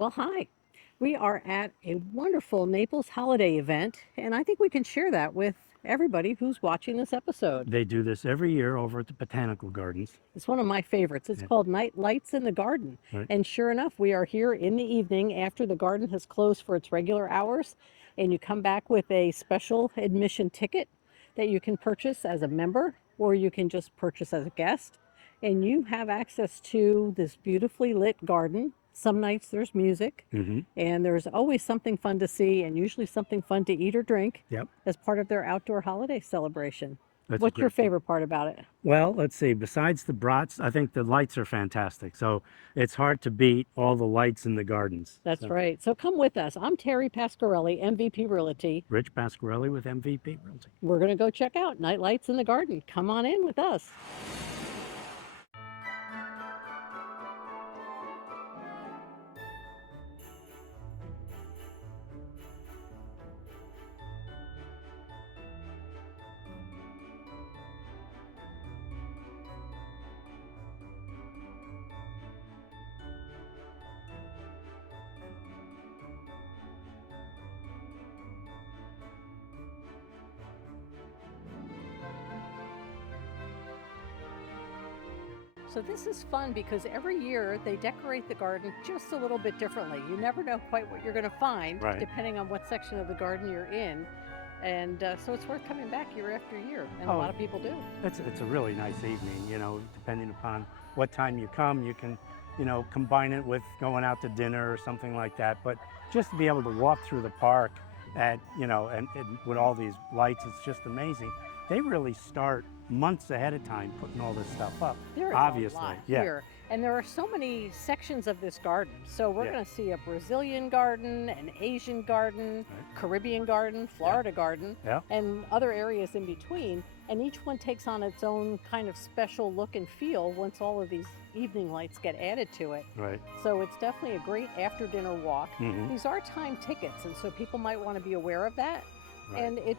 Well, hi. We are at a wonderful Naples holiday event, and I think we can share that with everybody who's watching this episode. They do this every year over at the Botanical Gardens. It's one of my favorites. It's Yeah, called Night Lights in the Garden. right. And sure enough, we are here in the evening after the garden has closed for its regular hours, and you come back with a special admission ticket that you can purchase as a member or you can just purchase as a guest. And you have access to this beautifully lit garden. Some nights there's music, Hmm. and there's always something fun to see, and usually something fun to eat or drink Yep, as part of their outdoor holiday celebration. that's a What's your great thing. favorite part about it? Well, let's see. Besides the brats, I think the lights are fantastic. So it's hard to beat all the lights in the gardens. That's So right. So come with us. I'm Terri Pascarelli, MVP Realty. Rich Pascarelli with MVP Realty. We're going to go check out Night Lights in the Garden. Come on in with us. So this is fun because every year they decorate the garden just a little bit differently. You never know quite what you're going to find Right. depending on what section of the garden you're in. And so it's worth coming back year after year, and a Oh, lot of people do. it's a really nice evening. Depending upon what time you come, you can, combine it with going out to dinner or something like that. But just to be able to walk through the park and with all these lights, it's just amazing. They really start months ahead of time putting all this stuff up. There is Obviously, a lot yeah. here, and there are so many sections of this garden. So we're Yeah. going to see a Brazilian garden, an Asian garden, Right. Caribbean garden, Florida garden, Yeah. and other areas in between. And each one takes on its own kind of special look and feel once all of these evening lights get added to it. Right. So it's definitely a great after dinner walk. Hmm. These are timed tickets, and so people might want to be aware of that. Right. And it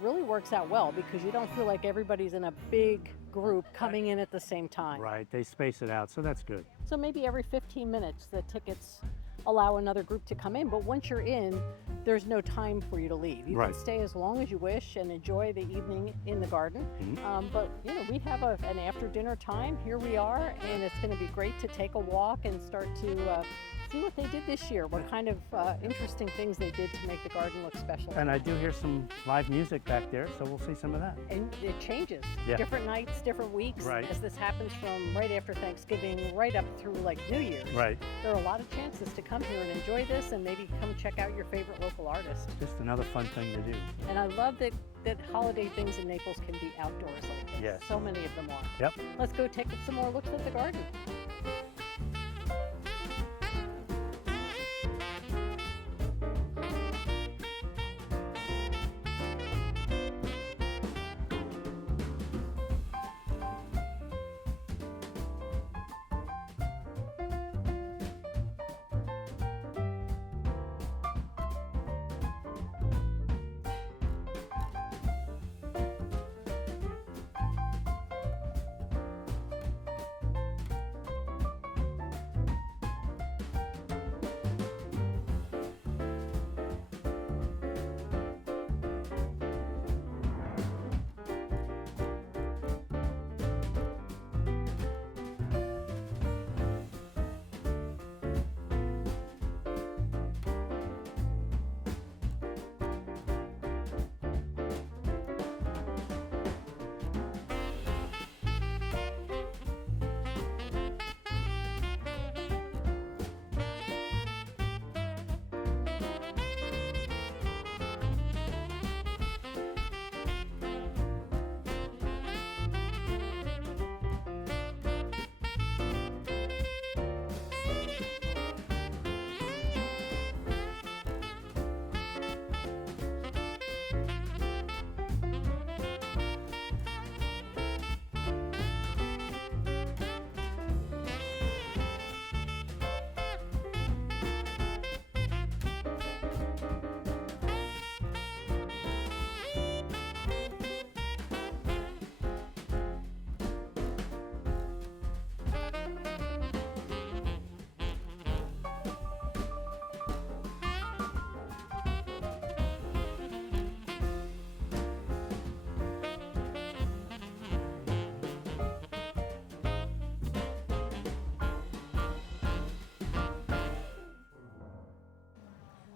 really works out well because you don't feel like everybody's in a big group coming in at the same time. Right. They space it out, so that's good. So maybe every 15 minutes the tickets allow another group to come in, but once you're in, there's no time for you to leave. You Right. can stay as long as you wish and enjoy the evening in the garden. Mhm. But we have an after dinner time. Here we are, and it's going to be great to take a walk and start to see what they did this year, what kind of interesting things they did to make the garden look special. And I do hear some live music back there, so we'll see some of that. And it changes. Yeah. Different nights, different weeks. Right. As this happens from right after Thanksgiving right up through like New Year's. Right. There are a lot of chances to come here and enjoy this and maybe come check out your favorite local artist. Just another fun thing to do. And I love that holiday things in Naples can be outdoors like this. Yes. So many of them are. Yep. Let's go take some more looks at the garden.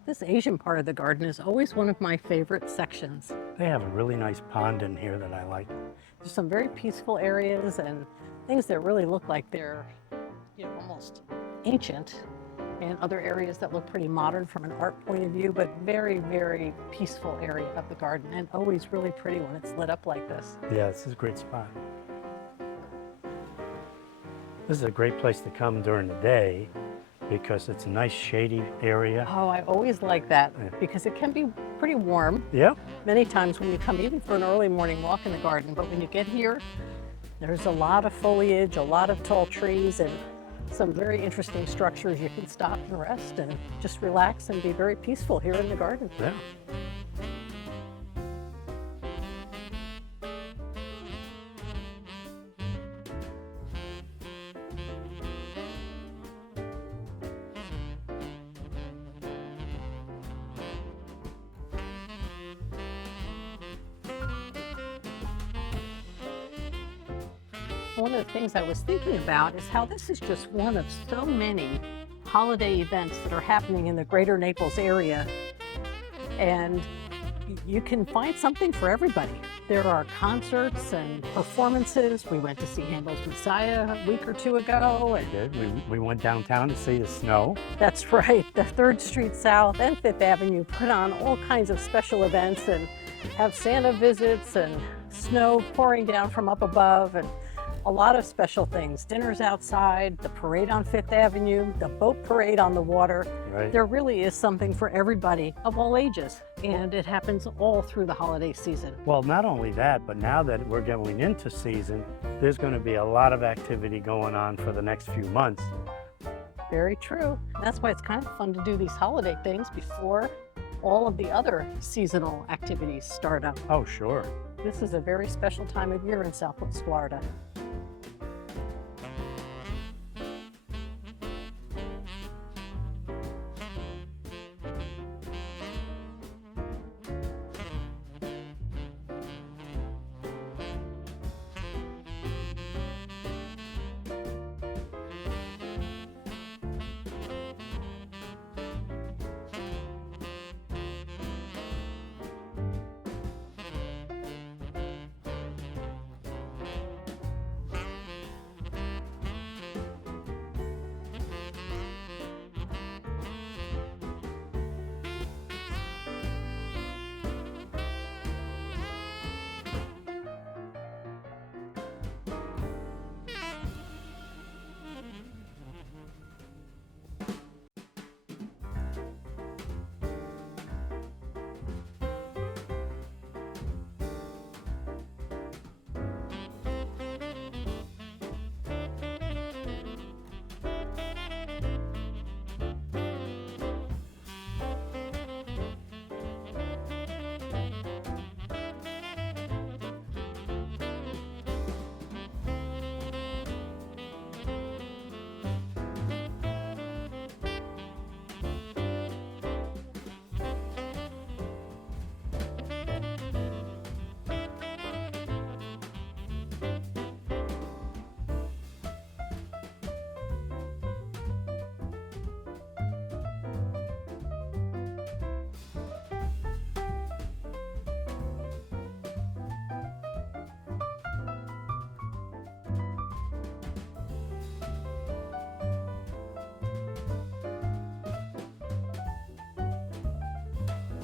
This Asian part of the garden is always one of my favorite sections. They have a really nice pond in here that I like. There's some very peaceful areas and things that really look like they're, almost ancient, and other areas that look pretty modern from an art point of view, but very, very peaceful area of the garden, and always really pretty when it's lit up like this. Yeah, this is a great spot. This is a great place to come during the day because it's a nice shady area. Oh, I always like that Yeah. because it can be pretty warm Yeah, many times when you come, even for an early morning walk in the garden. But when you get here, there's a lot of foliage, a lot of tall trees, and some very interesting structures. You can stop and rest and just relax and be very peaceful here in the garden. yeah. One of the things I was thinking about is how this is just one of so many holiday events that are happening in the greater Naples area. And you can find something for everybody. There are concerts and performances. We went to see Handel's Messiah a week or two ago. And We went downtown to see the snow. that's right, the 3rd Street South and 5th Avenue put on all kinds of special events and have Santa visits and snow pouring down from up above, and a lot of special things. Dinners outside, the parade on 5th Avenue, the boat parade on the water. Right. There really is something for everybody of all ages, and it happens all through the holiday season. Well, not only that, but now that we're going into season, there's going to be a lot of activity going on for the next few months. Very true. That's why it's kind of fun to do these holiday things before all of the other seasonal activities start up. Oh, sure. This is a very special time of year in Southwest Florida.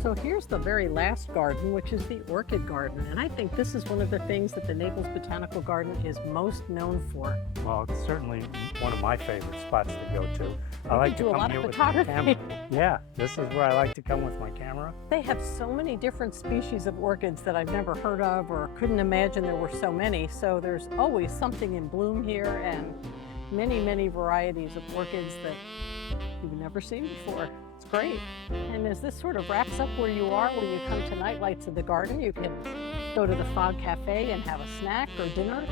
So here's the very last garden, which is the Orchid Garden. And I think this is one of the things that the Naples Botanical Garden is most known for. Well, it's certainly one of my favorite spots to go to. I like to do a come lot here of with my photography. camera. Yeah, this is where I like to come with my camera. They have so many different species of orchids that I've never heard of or couldn't imagine there were so many. So there's always something in bloom here, and many, many varieties of orchids that you've never seen before. It's great. And as this sort of wraps up where you are when you come to Night Lights of the Garden, you can go to the Fogg Cafe and have a snack or dinner.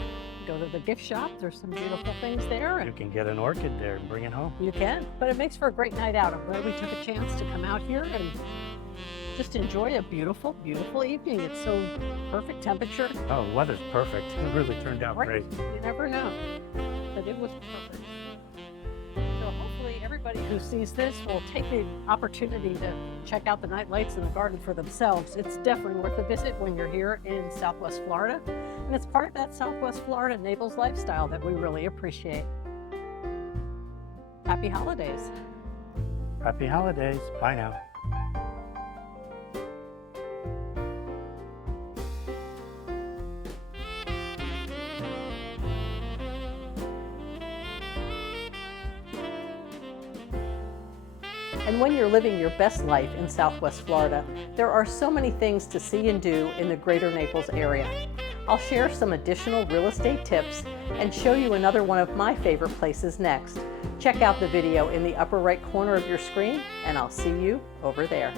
Go to the gift shop. There's some beautiful things there. You And can get an orchid there and bring it home. you can, but it makes for a great night out. I'm glad we took a chance to come out here and just enjoy a beautiful, beautiful evening. It's so perfect temperature. Oh, the weather's perfect. It really turned out Right. great. You never know, but it was perfect. So hopefully everybody everybody who sees this will take the opportunity to check out the night lights in the garden for themselves. It's definitely worth a visit when you're here in Southwest Florida. And it's part of that Southwest Florida Naples lifestyle that we really appreciate. Happy holidays. Happy holidays. Bye now. And when you're living your best life in Southwest Florida, there are so many things to see and do in the greater Naples area. I'll share some additional real estate tips and show you another one of my favorite places next. Check out the video in the upper right corner of your screen, and I'll see you over there.